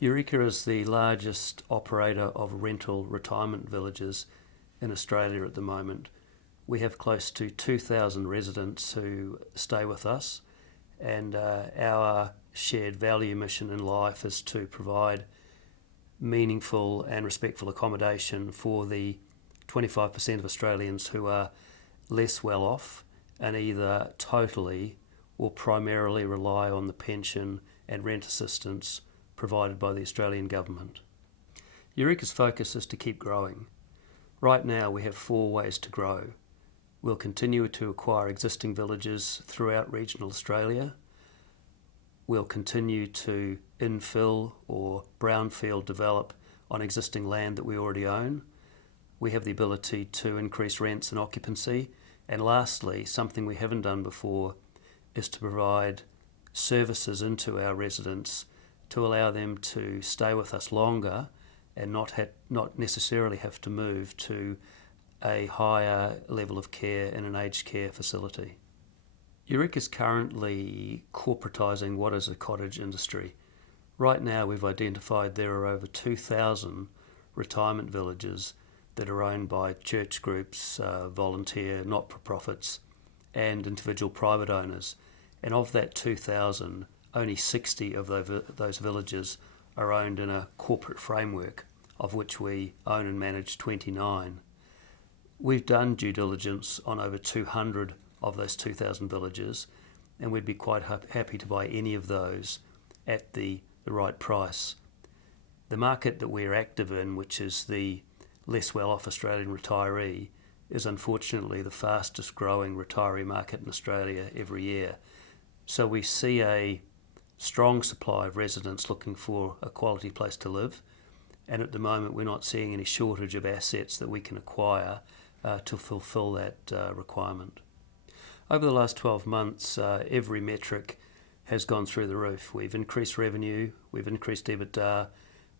Eureka is the largest operator of rental retirement villages in Australia at the moment. We have close to 2,000 residents who stay with us, and our shared value mission in life is to provide meaningful and respectful accommodation for the 25% of Australians who are less well off and either totally or primarily rely on the pension and rent assistance provided by the Australian government. Eureka's focus is to keep growing. Right now we have 4 ways to grow. We'll continue to acquire existing villages throughout regional Australia. We'll continue to infill or brownfield develop on existing land that we already own. We have the ability to increase rents and occupancy. And lastly, something we haven't done before is to provide services into our residents to allow them to stay with us longer and not necessarily have to move to a higher level of care in an aged care facility. Eureka is currently corporatising what is a cottage industry. Right now we've identified there are over 2,000 retirement villages that are owned by church groups, volunteer, not-for-profits and individual private owners. And of that 2,000, only 60 of those villages are owned in a corporate framework, of which we own and manage 29. We've done due diligence on over 200 of those 2,000 villages, and we'd be quite happy to buy any of those at the right price. The market that we're active in, which is the less well-off Australian retiree, is unfortunately the fastest growing retiree market in Australia every year. So we see a strong supply of residents looking for a quality place to live, and at the moment we're not seeing any shortage of assets that we can acquire to fulfil that requirement. Over the last 12 months, every metric has gone through the roof. We've increased revenue, we've increased EBITDA,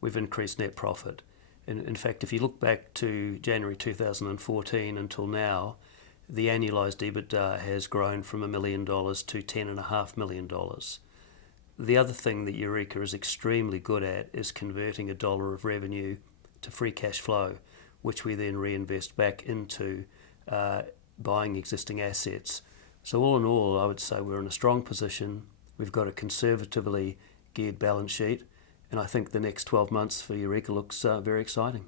we've increased net profit. In fact, if you look back to January 2014 until now, the annualised EBITDA has grown from $1 million to $10.5 million. The other thing that Eureka is extremely good at is converting $1 of revenue to free cash flow, which we then reinvest back into buying existing assets. So all in all, I would say we're in a strong position. We've got a conservatively geared balance sheet, and I think the next 12 months for Eureka looks very exciting.